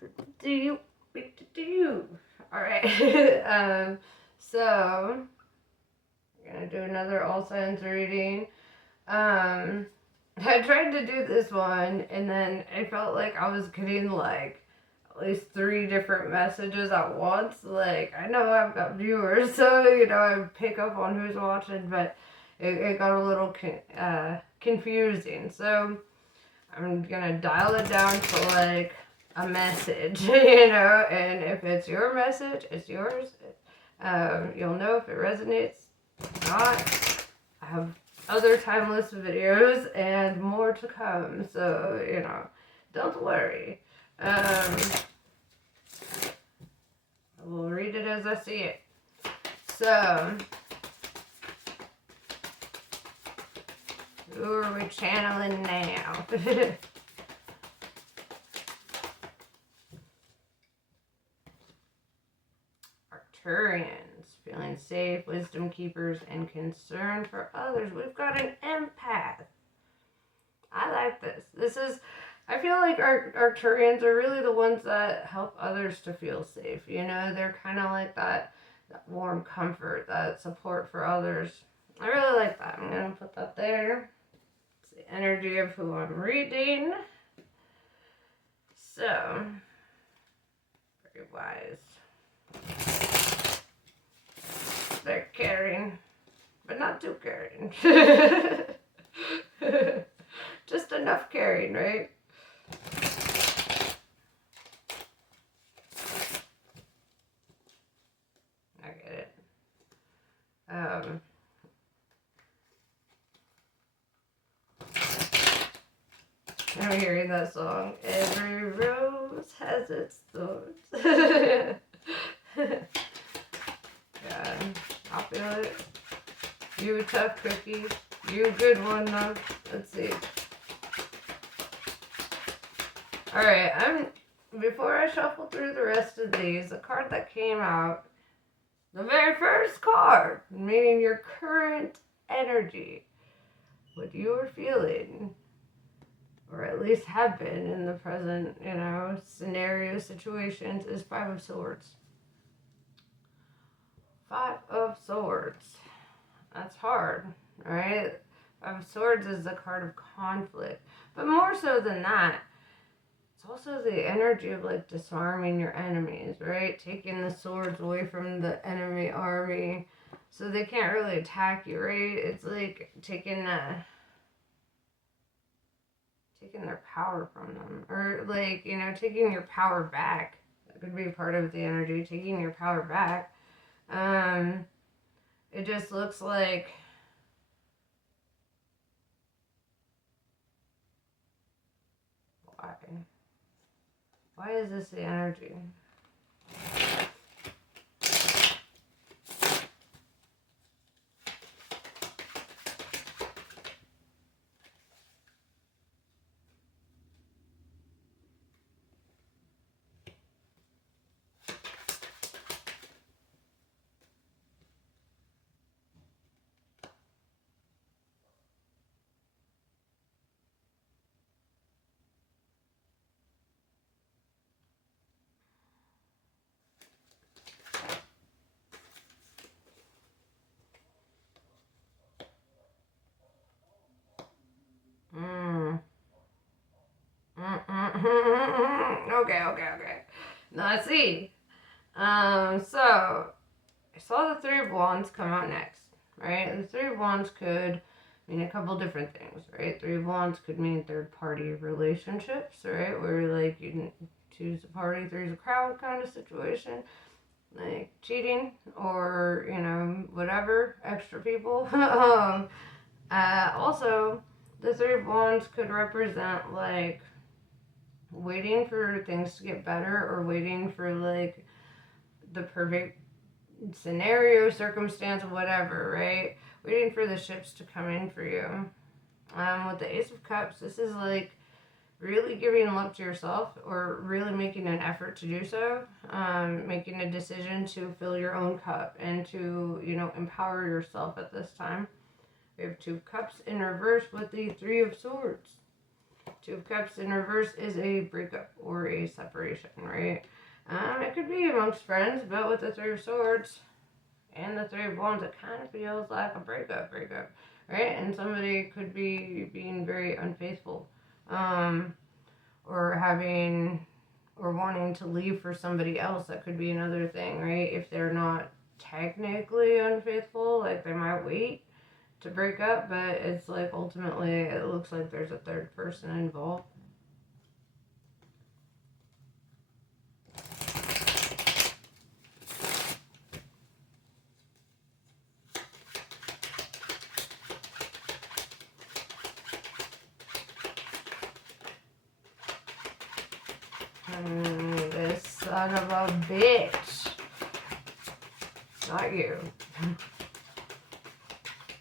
Do do. All right. So I'm gonna do another all signs reading. I tried to do this one, and then I felt like I was getting like at least three different messages at once. Like, I know I've got viewers, so I pick up on who's watching, but it got a little confusing. So I'm gonna dial it down to like a message, and if it's your message, it's yours. You'll know if it resonates. If not, I have other timeless videos and more to come, so don't worry. I will read it as I see it. So, who are we channeling now? Arcturians, feeling safe, wisdom keepers, and concern for others. We've got an empath. I like this. I feel like Arcturians are really the ones that help others to feel safe. They're kind of like that warm comfort, that support for others. I really like that. I'm going to put that there. It's the energy of who I'm reading. So, very wise. They're caring, but not too caring. Just enough caring, right? I get it. I'm hearing that song. Every rose has its thorns. Yeah, I feel it. You a tough cookie. You a good one though. Let's see. Alright, before I shuffle through the rest of these, the card that came out, the very first card, meaning your current energy, what you are feeling, or at least have been in the present, scenario, situations, is Five of Swords. Five of Swords. That's hard, right? Five of Swords is the card of conflict. But more so than that, it's also the energy of like disarming your enemies, right? Taking the swords away from the enemy army so they can't really attack you, right? It's like taking their power from them, or like taking your power back. That could be part of the energy, taking your power back. It just looks like why is this the energy? Okay. Now let's see. So I saw the Three of Wands come out next, right? The Three of Wands could mean a couple different things, right? Three of Wands could mean third-party relationships, right? Where like you choose a party, three's a crowd kind of situation, like cheating or whatever, extra people. Also, the Three of Wands could represent like waiting for things to get better or waiting for like the perfect scenario, circumstance, whatever, right? Waiting for the ships to come in for you. With the Ace of Cups, this is like really giving love to yourself or really making an effort to do so. Making a decision to fill your own cup and to, empower yourself at this time. We have Two Cups in reverse with the Three of Swords. Two of Cups in reverse is a breakup or a separation, right? It could be amongst friends, but with the Three of Swords and the Three of Wands, it kind of feels like a breakup, right? And somebody could be being very unfaithful, or having, or wanting to leave for somebody else. That could be another thing, right? If they're not technically unfaithful, like they might wait to break up, but it's like ultimately it looks like there's a third person involved. This son of a bitch. Not you.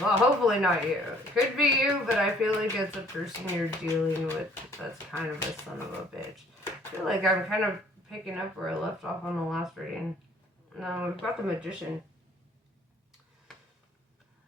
Well, hopefully not you. It could be you, but I feel like it's a person you're dealing with that's kind of a son of a bitch. I feel like I'm kind of picking up where I left off on the last reading. Now we've got the Magician.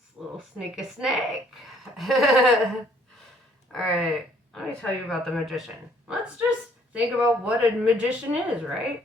This little sneaky snake. Alright, let me tell you about the Magician. Let's just think about what a magician is, right?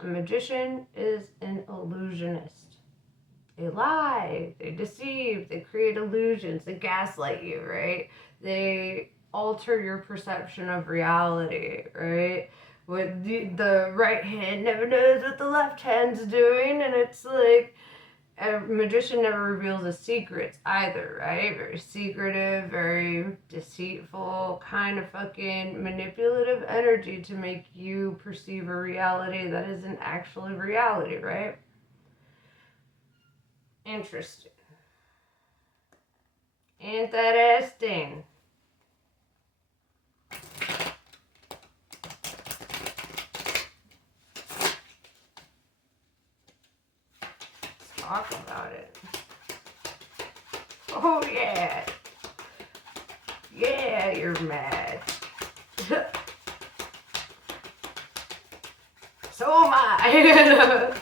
A magician is an illusionist. They lie, they deceive, they create illusions, they gaslight you, right? They alter your perception of reality, right? What the right hand never knows what the left hand's doing, and it's like a magician never reveals his secrets either, right? Very secretive, very deceitful, kind of fucking manipulative energy to make you perceive a reality that isn't actually reality, right? Interesting. Interesting. Let's talk about it. Oh yeah. Yeah, you're mad. So am I.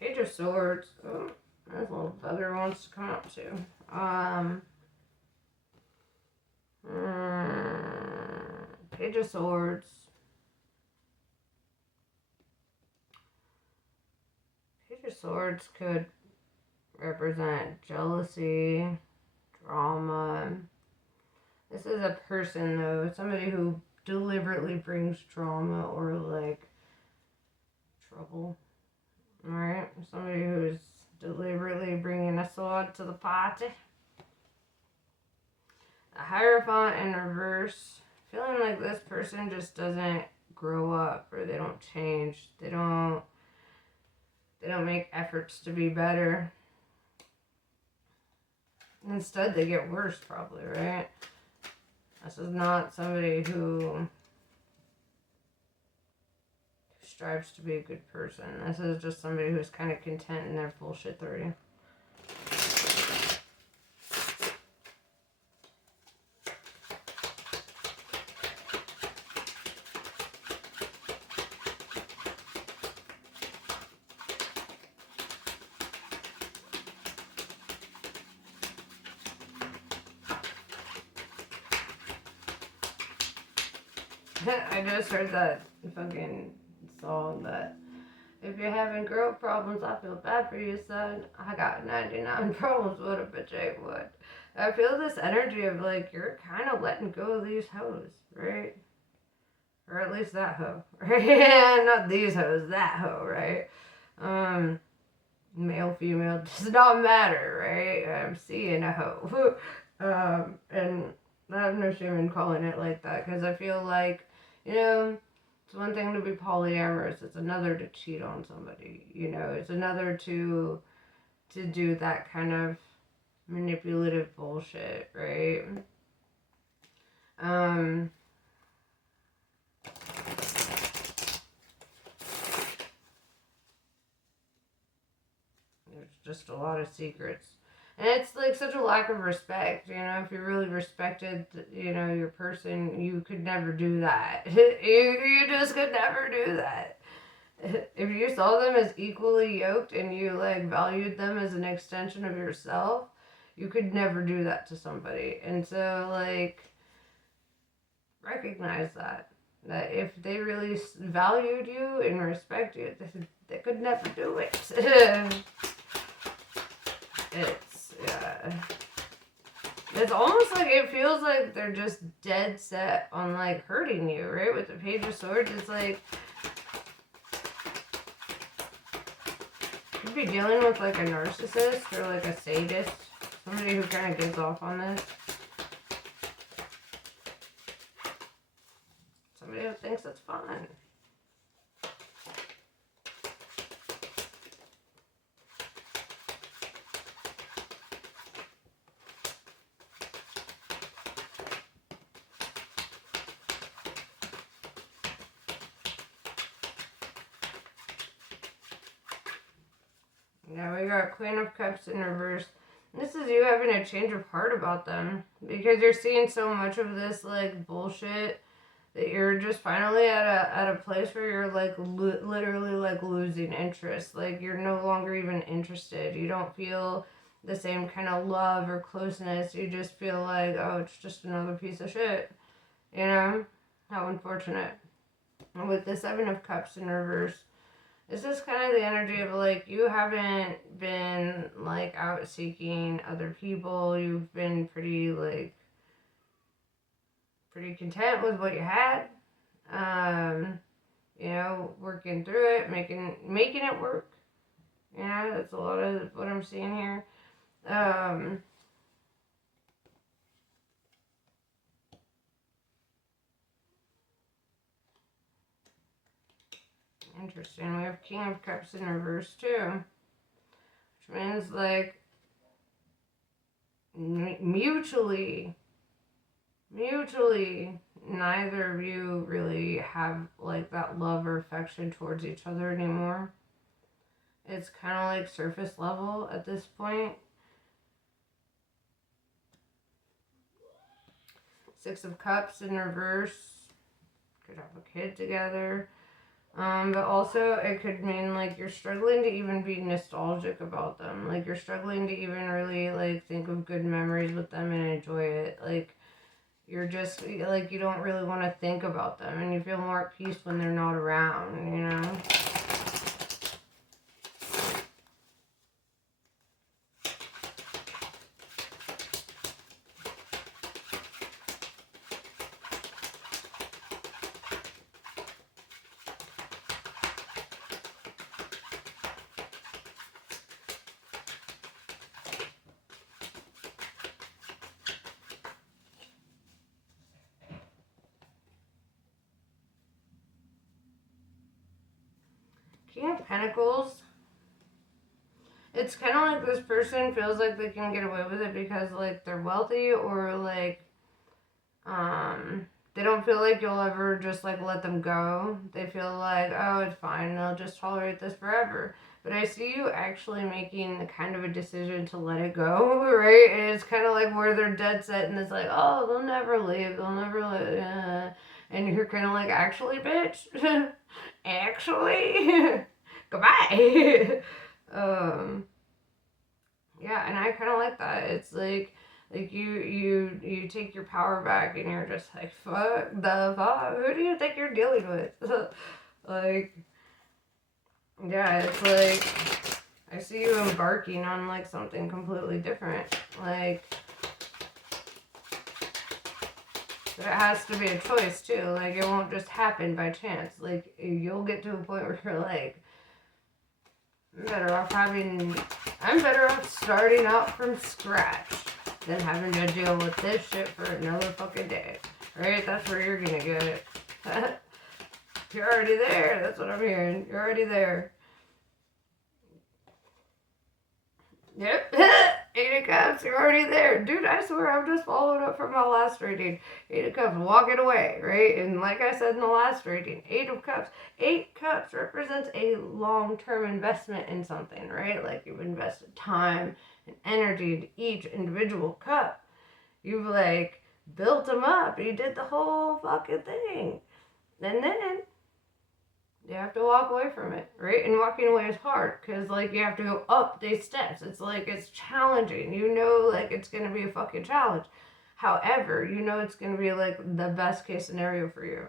Page of Swords. Oh, there's a little feather wants to come up too. Page of Swords. Page of Swords could represent jealousy, drama. This is a person though, somebody who deliberately brings drama or like trouble. Alright, somebody who's deliberately bringing a sword to the party. A Hierophant in reverse. Feeling like this person just doesn't grow up, or they don't change. They don't make efforts to be better. Instead, they get worse probably, right? This is not somebody who strives to be a good person. This is just somebody who's kind of content in their bullshittery. I just heard that fucking song that if you're having girl problems, I feel bad for you, son. I got 99 problems, what a bitch ain't would. I feel this energy of like you're kind of letting go of these hoes, right? Or at least that hoe, right? Not these hoes, that hoe, right? Male, female, does not matter, right? I'm seeing a hoe. And I have no shame in calling it like that because I feel like, it's one thing to be polyamorous, it's another to cheat on somebody, it's another to do that kind of manipulative bullshit, right? There's just a lot of secrets. And it's like such a lack of respect, if you really respected, your person, you could never do that. you just could never do that. If you saw them as equally yoked and you like valued them as an extension of yourself, you could never do that to somebody. And so, like, recognize that if they really valued you and respect you, they could never do it. It's almost like it feels like they're just dead set on like hurting you, right? With the Page of Swords, it's like you'd be dealing with like a narcissist or like a sadist, somebody who kind of gives off on this. Somebody who thinks it's fun. Now we got Queen of Cups in reverse. This is you having a change of heart about them because you're seeing so much of this like bullshit that you're just finally at a place where you're like literally like losing interest. Like you're no longer even interested. You don't feel the same kind of love or closeness. You just feel like, oh, it's just another piece of shit. You know? How unfortunate. And with the Seven of Cups in reverse, this is kind of the energy of like you haven't been like out seeking other people. You've been pretty content with what you had. You know, working through it, making it work. You know, that's a lot of what I'm seeing here. Interesting. We have King of Cups in reverse too, which means like mutually, neither of you really have like that love or affection towards each other anymore. It's kind of like surface level at this point. Six of Cups in reverse. Could have a kid together. But also it could mean like you're struggling to even be nostalgic about them. Like you're struggling to even really like think of good memories with them and enjoy it. Like you're just like you don't really want to think about them and you feel more at peace when they're not around, you know? King of Pentacles. It's kind of like this person feels like they can get away with it because like they're wealthy or like they don't feel like you'll ever just like let them go. They feel like, oh, it's fine, they'll just tolerate this forever. But I see you actually making the kind of a decision to let it go, right? And it's kind of like where they're dead set and it's like, oh, they'll never leave, and you're kind of like, actually, bitch, actually, goodbye. Yeah, and I kind of like that. It's like you take your power back and you're just like, fuck the fuck. Who do you think you're dealing with? Like, yeah, it's like I see you embarking on like something completely different. Like, but it has to be a choice too. Like, it won't just happen by chance. Like, you'll get to a point where you're like, I'm better off starting out from scratch than having to deal with this shit for another fucking day. Right? That's where you're gonna get it. You're already there. That's what I'm hearing. You're already there. Yep. Eight of Cups, you're already there. Dude, I swear I'm just following up from my last reading. Eight of Cups, walking away, right? And like I said in the last reading, Eight of Cups. Eight Cups represents a long-term investment in something, right? Like you've invested time and energy into each individual cup. You've like built them up. You did the whole fucking thing. And then You have to walk away from it, right? And walking away is hard because, like, you have to go up these steps. It's like, it's challenging. You know, like, it's going to be a fucking challenge. However, you know it's going to be, like, the best case scenario for you.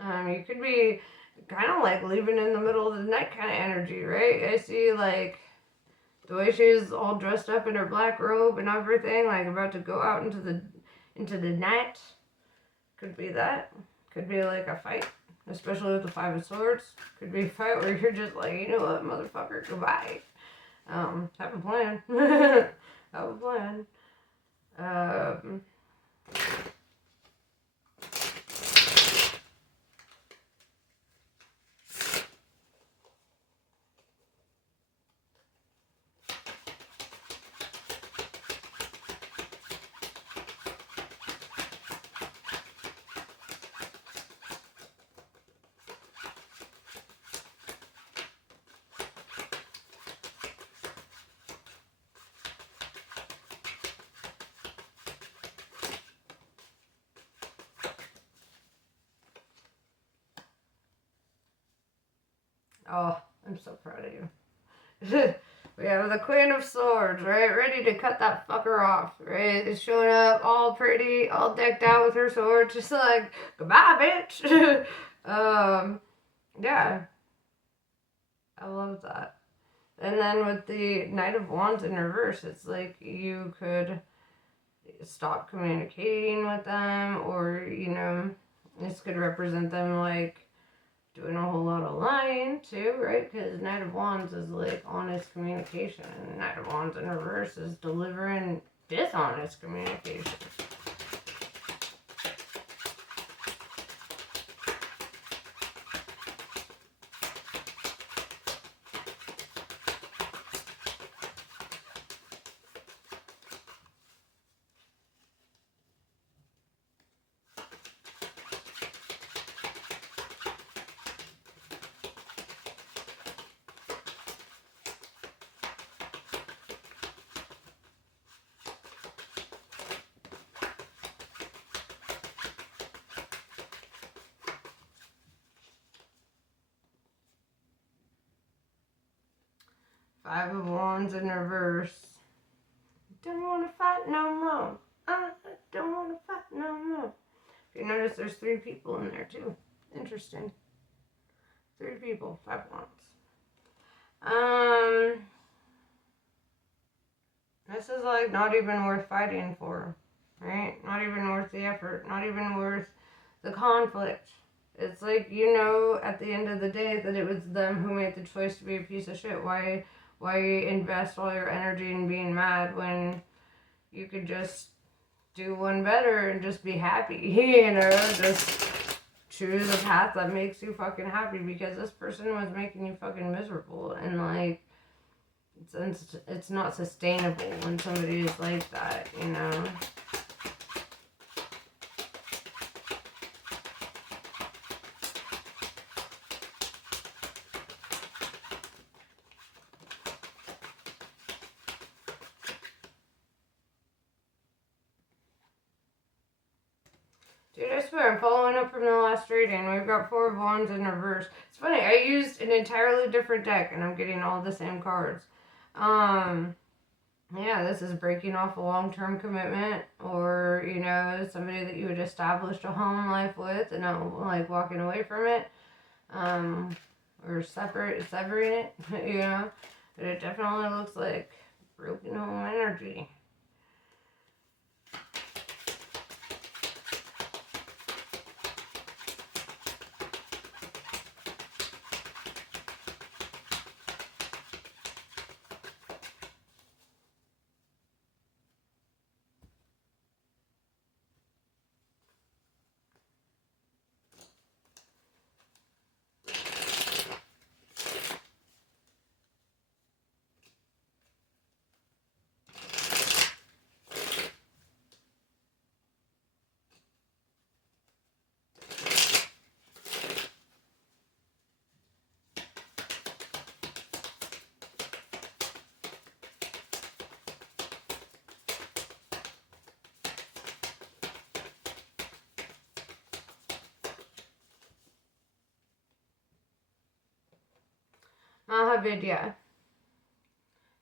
You could be kind of like leaving in the middle of the night kind of energy, right? I see, like, the way she's all dressed up in her black robe and everything, like, about to go out into the night. Could be that. Could be, like, a fight. Especially with the Five of Swords. Could be a fight where you're just like, you know what, motherfucker, goodbye. Have a plan. Have a plan. Um, 'Oh, I'm so proud of you. We have the Queen of Swords, right? Ready to cut that fucker off, right? It's showing up all pretty, all decked out with her sword, just like, goodbye, bitch. Yeah. I love that. And then with the Knight of Wands in reverse, it's like you could stop communicating with them, or, you know, this could represent them, like, doing a whole lot of lying too, right? Because Knight of Wands is like honest communication, and Knight of Wands in reverse is delivering dishonest communication. Five of Wands in reverse. Don't want to fight no more. I don't want to fight no more. If you notice, there's 3 people in there too. Interesting. 3 people. 5 Wands. This is like not even worth fighting for, right? Not even worth the effort. Not even worth the conflict. It's like, you know, at the end of the day that it was them who made the choice to be a piece of shit. Why invest all your energy in being mad when you could just do one better and just be happy, you know? Just choose a path that makes you fucking happy, because this person was making you fucking miserable, and, like, it's not sustainable when somebody is like that, you know? Dude, I swear, I'm following up from the last reading. We've got 4 of Wands in reverse. It's funny, I used an entirely different deck, and I'm getting all the same cards. Yeah, this is breaking off a long-term commitment, or, you know, somebody that you had established a home life with, and now, like, walking away from it, or severing it, you know. But it definitely looks like broken home energy. Vidya.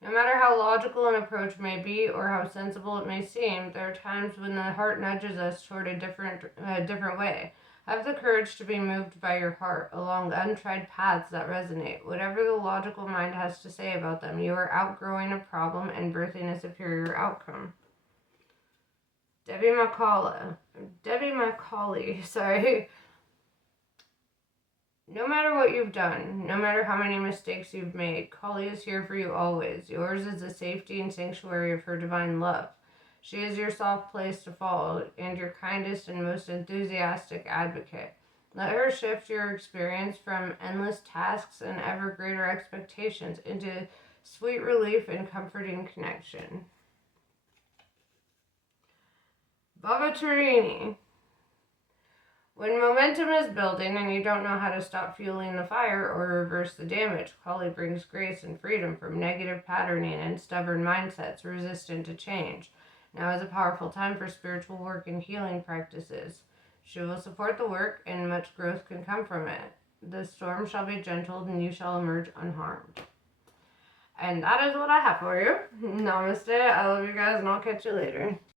No matter how logical an approach may be or how sensible it may seem, there are times when the heart nudges us toward a different way. Have the courage to be moved by your heart along untried paths that resonate. Whatever the logical mind has to say about them, you are outgrowing a problem and birthing a superior outcome. Debbie Macaulay, sorry. No matter what you've done, no matter how many mistakes you've made, Kali is here for you always. Yours is the safety and sanctuary of her divine love. She is your soft place to fall and your kindest and most enthusiastic advocate. Let her shift your experience from endless tasks and ever greater expectations into sweet relief and comforting connection. Baba Tarini. When momentum is building and you don't know how to stop fueling the fire or reverse the damage, Kali brings grace and freedom from negative patterning and stubborn mindsets resistant to change. Now is a powerful time for spiritual work and healing practices. She will support the work, and much growth can come from it. The storm shall be gentled, and you shall emerge unharmed. And that is what I have for you. Namaste. I love you guys, and I'll catch you later.